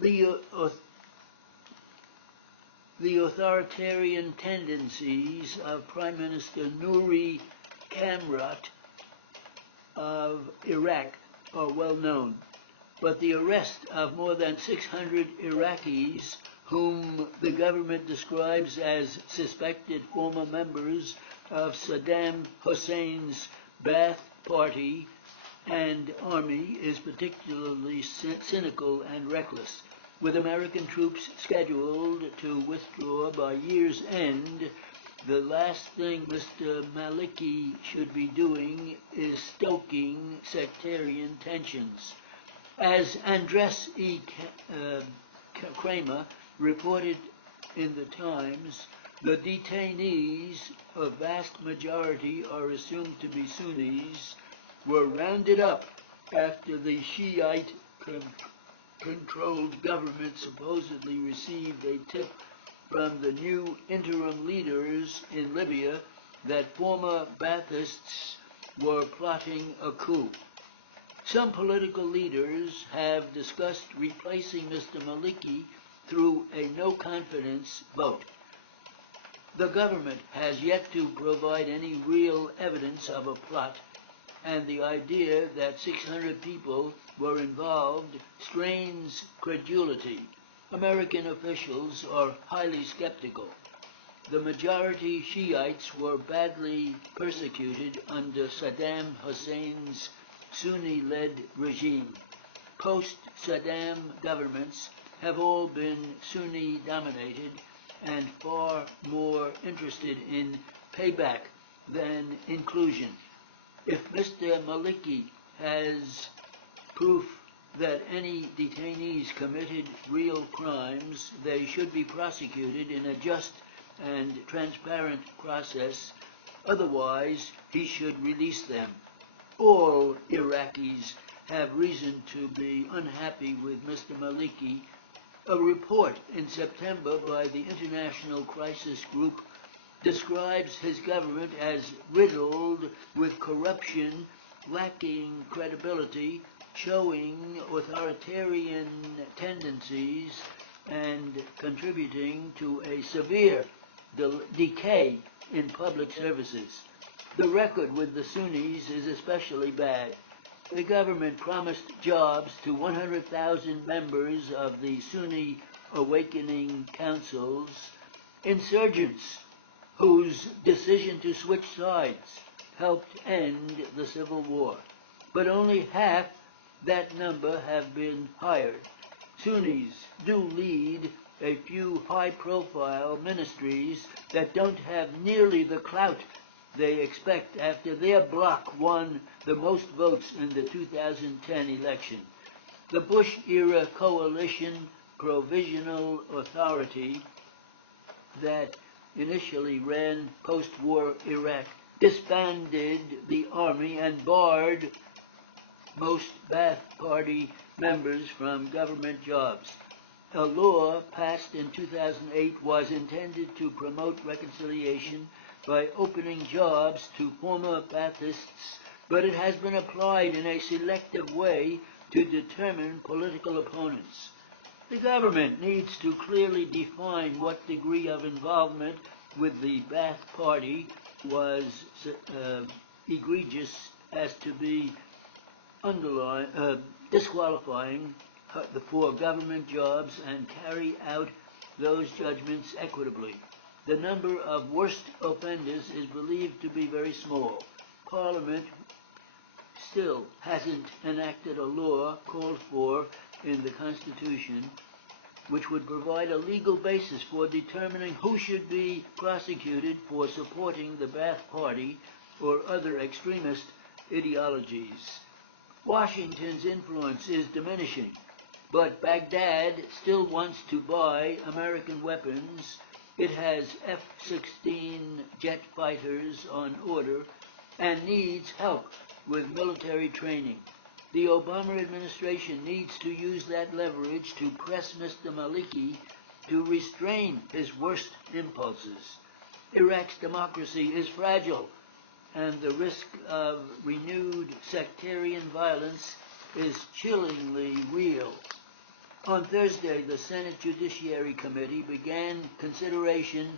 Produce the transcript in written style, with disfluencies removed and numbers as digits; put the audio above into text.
The, the authoritarian tendencies of Prime Minister Nouri Kamrat of Iraq are well known, but the arrest of more than 600 Iraqis whom the government describes as suspected former members of Saddam Hussein's Ba'ath Party and army is particularly cynical and reckless. With American troops scheduled to withdraw by year's end, the last thing Mr. Maliki should be doing is stoking sectarian tensions. As Andres E. Kramer reported in the Times, the detainees, a vast majority are assumed to be Sunnis, were rounded up after the Shiite controlled government supposedly received a tip from the new interim leaders in Libya that former Baathists were plotting a coup. Some political leaders have discussed replacing Mr. Maliki through a no-confidence vote. The government has yet to provide any real evidence of a plot, and the idea that 600 people were involved strains credulity. American officials are highly skeptical. The majority Shiites were badly persecuted under Saddam Hussein's Sunni-led regime. Post-Saddam governments have all been Sunni-dominated and far more interested in payback than inclusion. If Mr. Maliki has proof that any detainees committed real crimes, they should be prosecuted in a just and transparent process. Otherwise, he should release them. All Iraqis have reason to be unhappy with Mr. Maliki. A report in September by the International Crisis Group describes his government as riddled with corruption, lacking credibility, showing authoritarian tendencies, and contributing to a severe decay in public services. The record with the Sunnis is especially bad. The government promised jobs to 100,000 members of the Sunni Awakening Councils, insurgents whose decision to switch sides helped end the civil war. But only half that number have been hired. Sunnis do lead a few high-profile ministries that don't have nearly the clout they expect after their bloc won the most votes in the 2010 election. The Bush-era coalition provisional authority that initially ran post-war Iraq disbanded the army and barred most Ba'ath Party members from government jobs. A law passed in 2008 was intended to promote reconciliation by opening jobs to former Baathists, but it has been applied in a selective way to determine political opponents. The government needs to clearly define what degree of involvement with the Ba'ath Party was egregious as to be disqualifying for government jobs and carry out those judgments equitably. The number of worst offenders is believed to be very small. Parliament still hasn't enacted a law called for in the Constitution which would provide a legal basis for determining who should be prosecuted for supporting the Ba'ath Party or other extremist ideologies. Washington's influence is diminishing, but Baghdad still wants to buy American weapons. It has F-16 jet fighters on order and needs help with military training. The Obama administration needs to use that leverage to press Mr. Maliki to restrain his worst impulses. Iraq's democracy is fragile, and the risk of renewed sectarian violence is chillingly real. On Thursday, the Senate Judiciary Committee began consideration